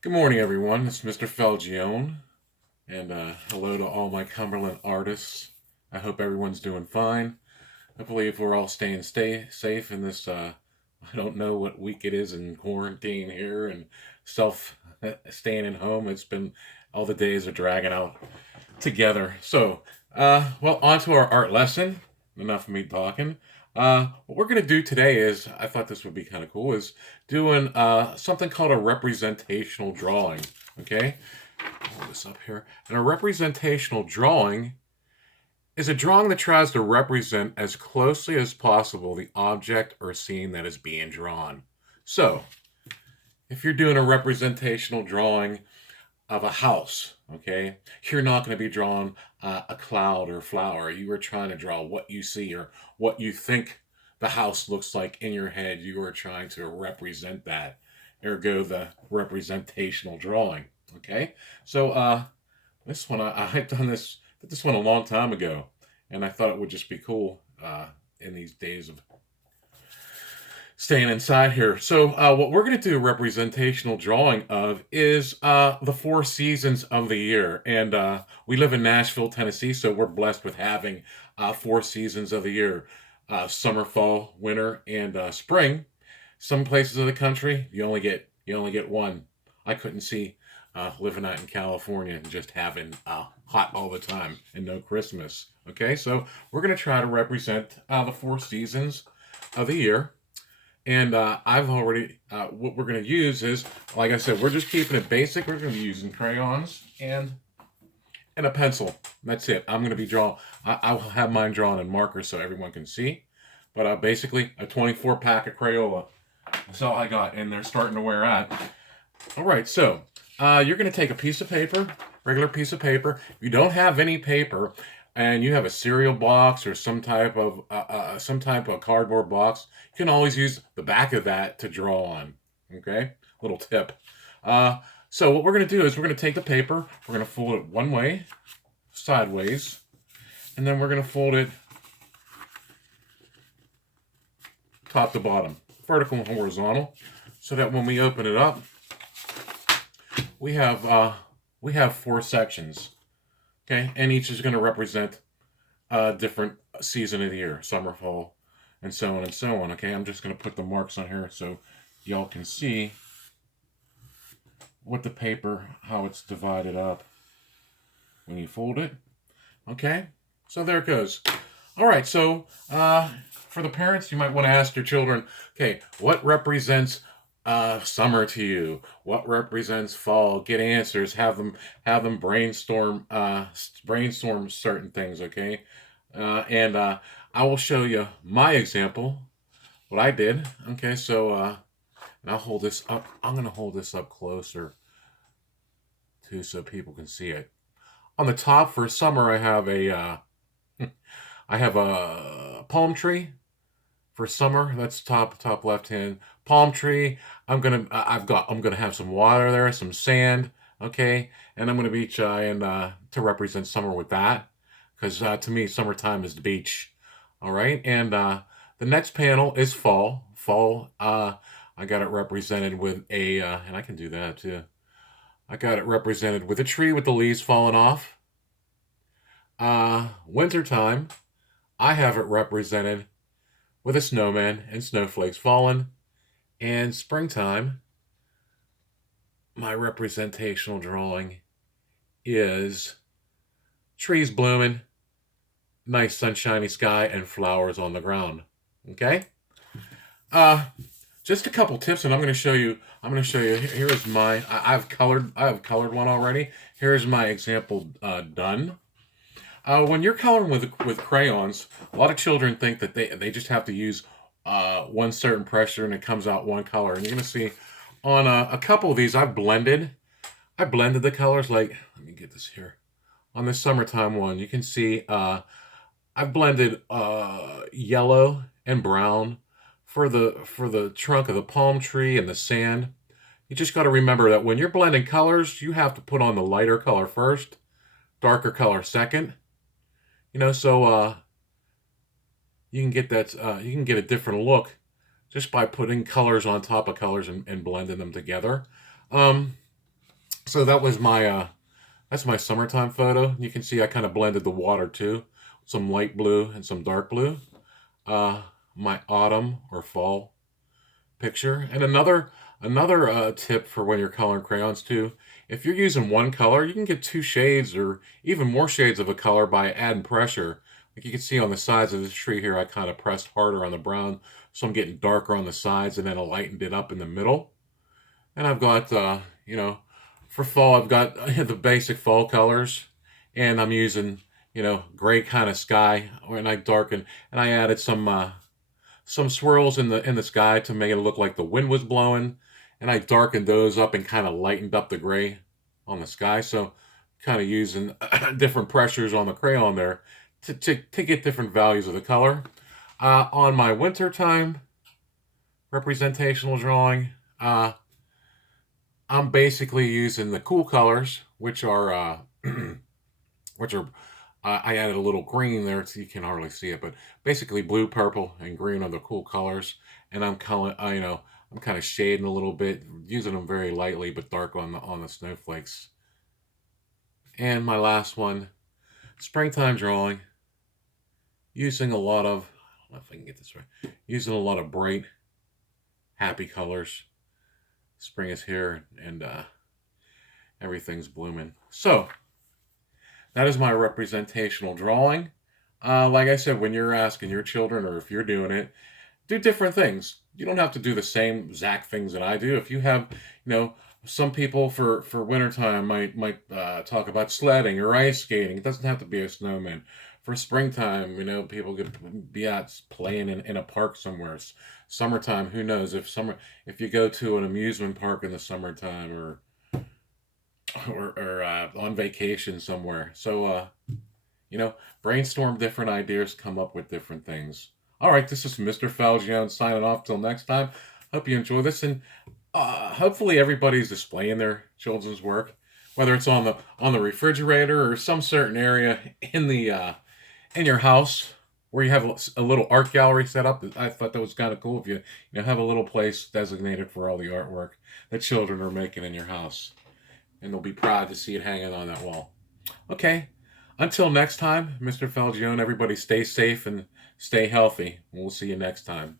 Good morning, everyone. It's Mr. Falgione, and hello to all my Cumberland artists. I hope everyone's doing fine. I believe we're all stay safe in this. I don't know what week it is in quarantine here and self staying at home. It's been all the days are dragging out together. So, on to our art lesson. Enough of me talking. What we're going to do today is, I thought this would be kind of cool, is doing something called a representational drawing. Okay? Hold this up here. And a representational drawing is a drawing that tries to represent as closely as possible the object or scene that is being drawn. So, if you're doing a representational drawing of a house, okay, you're not going to be drawing a cloud or flower. You are trying to draw what you see or what you think the house looks like in your head. You are trying to represent that. Ergo, the representational drawing. Okay, so this one I've did this one a long time ago, and I thought it would just be cool in these days of staying inside here. So, what we're going to do a representational drawing of is the four seasons of the year. And we live in Nashville, Tennessee, so we're blessed with having four seasons of the year: summer, fall, winter, and spring. Some places of the country, you only get one. I couldn't see living out in California and just having hot all the time and no Christmas. Okay, so we're going to try to represent the four seasons of the year. And what we're going to use is, like I said, we're just keeping it basic. We're going to be using crayons and a pencil. That's it. I'm going to be drawing. I'll have mine drawn in marker so everyone can see. But basically, a 24 pack of Crayola. That's all I got. And they're starting to wear out. All right. So you're going to take a piece of paper, regular piece of paper. If you don't have any paper, and you have a cereal box or some type of cardboard box, you can always use the back of that to draw on. Okay, little tip. Uh, so what we're going to do is we're going to take the paper, we're going to fold it one way, sideways, and then we're going to fold it top to bottom, vertical and horizontal, so that when we open it up, we have four sections. Okay, and each is going to represent a different season of the year: summer, fall, and so on and so on. Okay, I'm just going to put the marks on here so y'all can see what the paper, how it's divided up when you fold it. Okay, so there it goes. All right, so for the parents, you might want to ask your children, okay, what represents summer to you? What represents fall? Get answers. Have them brainstorm certain things. Okay, and I will show you my example, what I did. Okay, so and I'll hold this up. I'm gonna hold this up closer too, so people can see it. On the top for summer, I have a palm tree for summer. That's top left hand palm tree. I'm gonna have some water there, some sand. Okay, and I'm gonna be trying to represent summer with that, because to me summertime is the beach. All right, and the next panel is fall. Fall. I got it represented with and I can do that too. I got it represented with a tree with the leaves falling off. Wintertime. I have it represented with a snowman and snowflakes falling. And springtime, my representational drawing is trees blooming, nice sunshiny sky, and flowers on the ground. Okay? Uh, just a couple tips, and I'm going to show you. I'm going to show you. Here is my. I've colored. I have colored one already. Here's my example done. When you're coloring with crayons, a lot of children think that they just have to use one certain pressure and it comes out one color. And you're gonna see on a couple of these I've blended. I blended the colors. Like, let me get this here. On the summertime one, you can see I've blended yellow and brown for the trunk of the palm tree and the sand. You just got to remember that when you're blending colors, you have to put on the lighter color first, darker color second. So you can get a different look just by putting colors on top of colors and blending them together. Um, So that was my that's my summertime photo. You can see I kind of blended the water too, some light blue and some dark blue. Uh, my autumn or fall picture. And another tip for when you're coloring crayons too, if you're using one color, you can get two shades or even more shades of a color by adding pressure. Like you can see on the sides of this tree here, I kind of pressed harder on the brown, so I'm getting darker on the sides, and then I lightened it up in the middle. And I've got, for fall, I've got the basic fall colors, and I'm using, gray kind of sky, and I darken, and I added some swirls in the sky to make it look like the wind was blowing, and I darkened those up and kind of lightened up the gray on the sky. So, kind of using different pressures on the crayon there to get different values of the color. On my wintertime representational drawing, I'm basically using the cool colors, which are which are I added a little green there so you can hardly see it, but basically blue, purple, and green are the cool colors. And I'm kind of, I'm kind of shading a little bit, using them very lightly but dark on the snowflakes. And my last one, springtime drawing, using a lot of, I don't know if I can get this right, using a lot of bright, happy colors. Spring is here, and everything's blooming. So that is my representational drawing. Like I said, when you're asking your children, or if you're doing it, do different things. You don't have to do the same exact things that I do. If you have, some people for wintertime might talk about sledding or ice skating. It doesn't have to be a snowman. For springtime, people could be out playing in a park somewhere. Summertime, who knows? If you go to an amusement park in the summertime, or on vacation somewhere. So, brainstorm different ideas, come up with different things. All right, this is Mr. Falgione signing off till next time. Hope you enjoy this, and hopefully everybody's displaying their children's work, whether it's on the refrigerator or some certain area in your house where you have a little art gallery set up. I thought that was kind of cool if you have a little place designated for all the artwork that children are making in your house, and they'll be proud to see it hanging on that wall. Okay, until next time, Mr. Falgione, everybody stay safe and stay healthy. We'll see you next time.